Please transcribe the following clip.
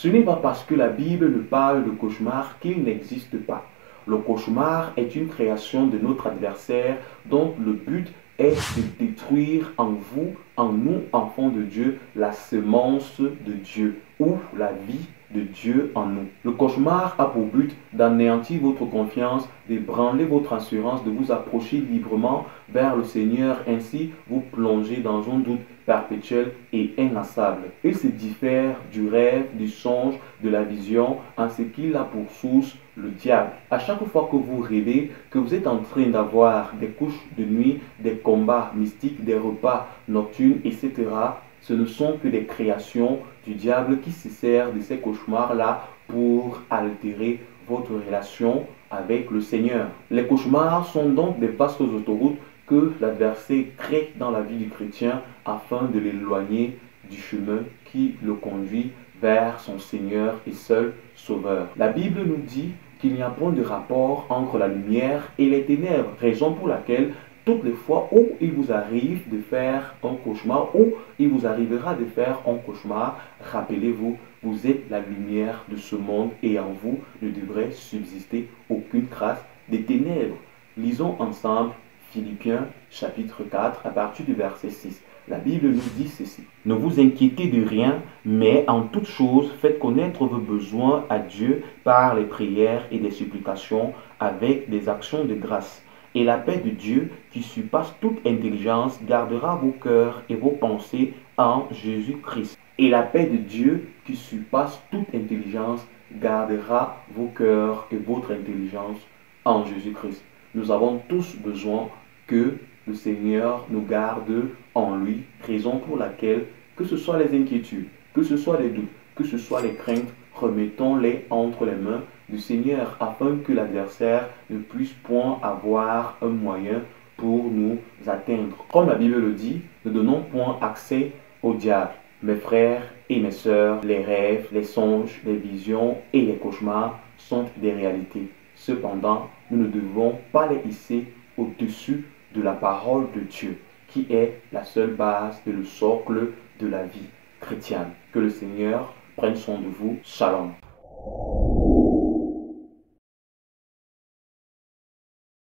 Ce n'est pas parce que la Bible ne parle de cauchemar qu'il n'existe pas. Le cauchemar est une création de notre adversaire dont le but est de détruire en vous, en nous, enfants de Dieu, la semence de Dieu ou la vie de Dieu en nous. Le cauchemar a pour but d'anéantir votre confiance, d'ébranler votre assurance, de vous approcher librement vers le Seigneur, ainsi vous plonger dans un doute perpétuel et inlassable. Il se diffère du rêve, du songe, de la vision, en ce qu'il a pour source le diable. À chaque fois que vous rêvez, que vous êtes en train d'avoir des couches de nuit, des combats mystiques, des repas nocturnes, etc., ce ne sont que des créations du diable qui se sert de ces cauchemars-là pour altérer votre relation avec le Seigneur. Les cauchemars sont donc des vastes autoroutes que l'adversaire crée dans la vie du chrétien afin de l'éloigner du chemin qui le conduit vers son Seigneur et seul Sauveur. La Bible nous dit qu'il n'y a point de rapport entre la lumière et les ténèbres, raison pour laquelle toutes les fois où il vous arrive de faire un cauchemar, ou il vous arrivera de faire un cauchemar, rappelez-vous, vous êtes la lumière de ce monde et en vous ne devrait subsister aucune trace des ténèbres. Lisons ensemble Philippiens chapitre 4 à partir du verset 6. La Bible nous dit ceci. Ne vous inquiétez de rien, mais en toute chose, faites connaître vos besoins à Dieu par les prières et des supplications avec des actions de grâce. Et la paix de Dieu, qui surpasse toute intelligence, gardera vos cœurs et vos pensées en Jésus-Christ. Et la paix de Dieu, qui surpasse toute intelligence, gardera vos cœurs et votre intelligence en Jésus-Christ. Nous avons tous besoin que le Seigneur nous garde en lui, raison pour laquelle, que ce soit les inquiétudes, que ce soit les doutes, que ce soit les craintes, remettons-les entre les mains du Seigneur afin que l'adversaire ne puisse point avoir un moyen pour nous atteindre. Comme la Bible le dit, ne donnons point accès au diable. Mes frères et mes sœurs, les rêves, les songes, les visions et les cauchemars sont des réalités. Cependant, nous ne devons pas les hisser au-dessus de la parole de Dieu, qui est la seule base et le socle de la vie chrétienne. Que le Seigneur prenne soin de vous. Shalom.